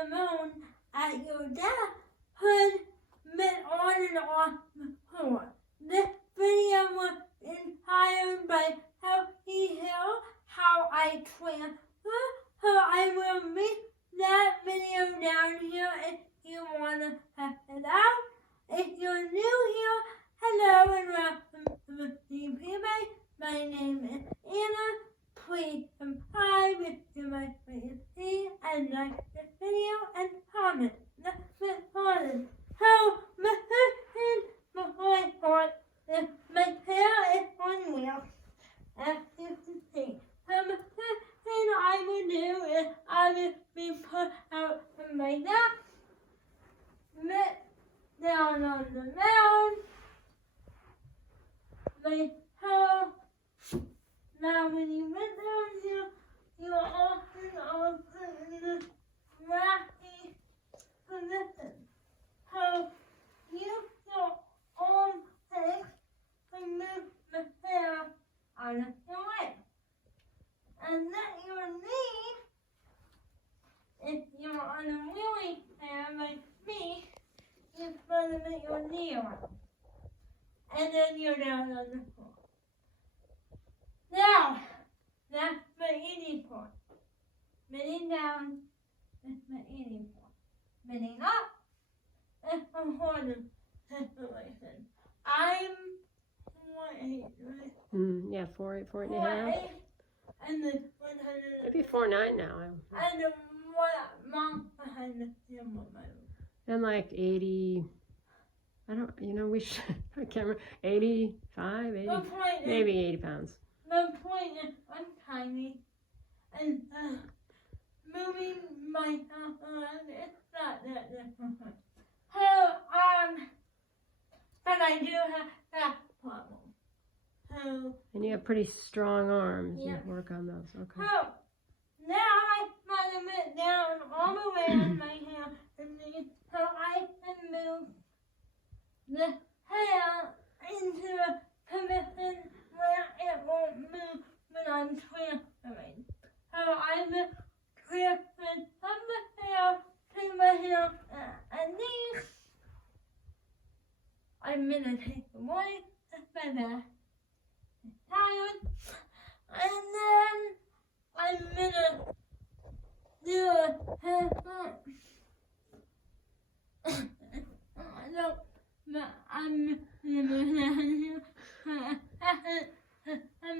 the moon at your dad had been on and off before. This video was inspired by how he heard how I transfer, so I will link that video down here if you want to check it out. If you're new here, hello and welcome to the PBay. My name is Anna. Please subscribe if you like what you see and like this video and comment. Let's get started. So, the first thing before I start is my hair is on wheels, as you can see. So the first thing I will do is I will be put out my neck, sit down on the ground, my toe. Now when you get down here, you are often in this rocky position. So use your arm legs to move the hair out of your way. And let your knee, if you're on a wheelchair like me, you're supposed to put your knee on. And then you're down on the floor. Now, that's my eating part. Bending down is my eating part. Bending up is the holding situation. I'm 4'8", right? Yeah, 4'8", 4'8 and a 4'8", half. and then 100. Maybe 4'9" now. And then 1 month behind the camera. And like 80. I don't. We should. I can't remember. 85, 80, maybe 80 pounds. The point is, I'm tiny, and moving myself around is not that difficult. So, but I do have that problem. So, And you have pretty strong arms. Yeah. You work on those. Okay. so now I put it down all the way on my hair, so I can move the hair into a position where it won't move when I'm transferring. So I'm transferring from the hair to the hair and these. I'm gonna take the white feather tired, and then I'm gonna do a hair flip.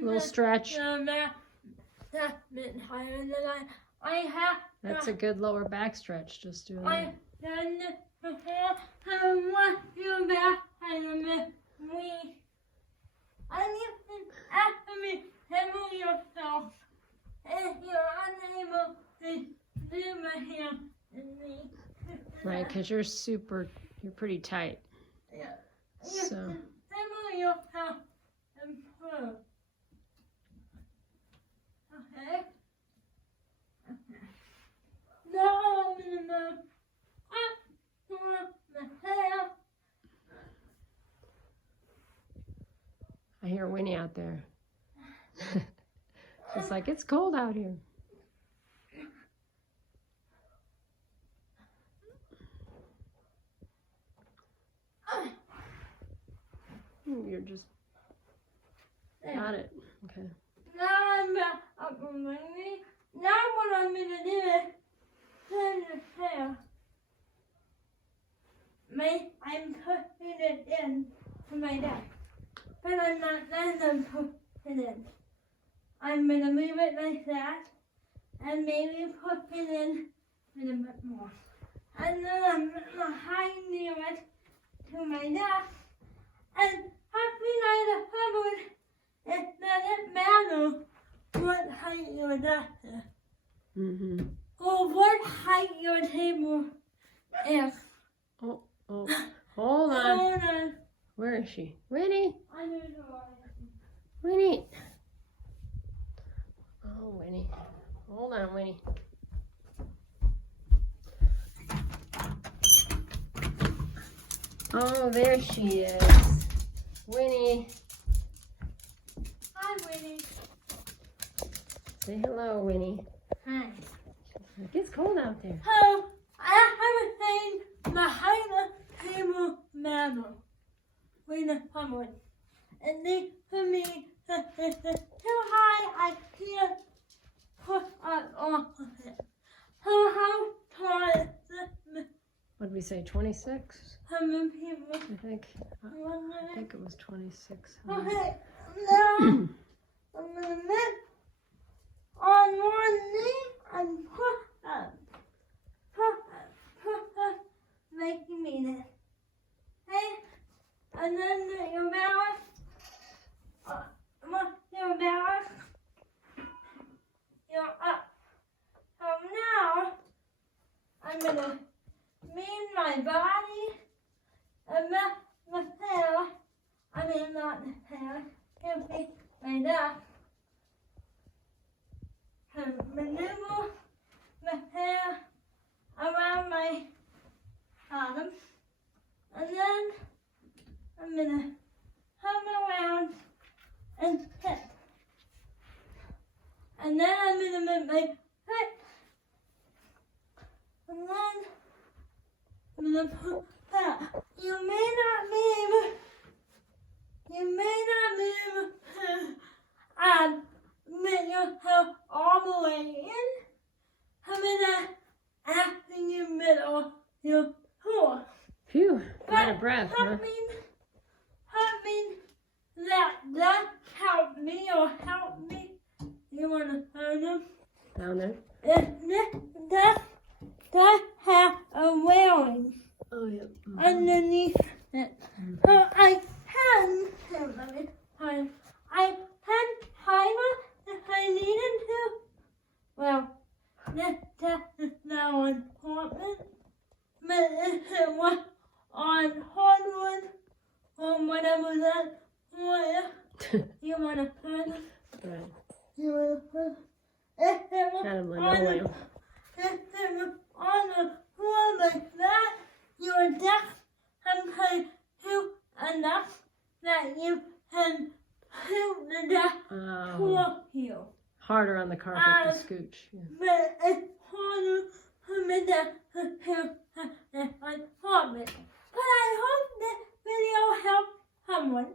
Little stretch. That's a bit higher than I have. That's a good lower back stretch. Just doing that. I've done this before. So once you're back and a bit weak, and you can actually handle yourself if you're unable to do my hair and me. Right, because you're pretty tight. Yeah. So. Handle yourself and prove. Okay. Now I'm gonna move up for the hair. I hear Winnie out there. She's like, it's cold out here. You're just got it. Okay. Now I'm back up on my knee. Now what I'm gonna do is turn the hair. I'm pushing it in to my neck, but I'm not letting push it in. I'm gonna move it like that, and maybe push it in a little bit more. And then I'm gonna hide near it to my neck, and hopefully I discovered it doesn't matter what height your desk is, or what height your table is. Oh, hold on. Hold on. Where is she? Winnie? I don't know. Winnie. Oh, Winnie. Hold on, Winnie. Oh, there she is. Winnie. Hi, Winnie. Say hello, Winnie. Hi. It gets cold out there. So, everything behind the table matter. With the someone. And then for me, too high I can't put it off of it. So how tall is this? What did we say, 26? How many people? I think it was 26. Okay, now I'm gonna lift on one knee and push up. Making me this. Okay? And then your balance. Your balance. You're up. So now I'm gonna mean my body and the tail. I mean not the tail. It'll be like that. And maneuver the hair around my bottom. And then I'm gonna come around and hit. And then I'm gonna make my hit. And then I'm gonna put that. You may not be able and make yourself all the way in. I'm gonna ask in your middle your core. Phew, out of breath, huh? Hoping that does help me or help me. You wanna turn them? Down there? That have a railing Oh, yeah. underneath it. So I can climb it if I needed to. Well, that's now on apartment. But if it was on hardwood or whatever that was, you wanna put it? Right. You wanna put it? If it was Kind of on linoleum. if it was on the floor like that, your desk can play too enough that you can tilt the desk toward you. Harder on the carpet to scooch. Yeah. But it's harder for me to tilt the apartment. But I hope this video helped someone.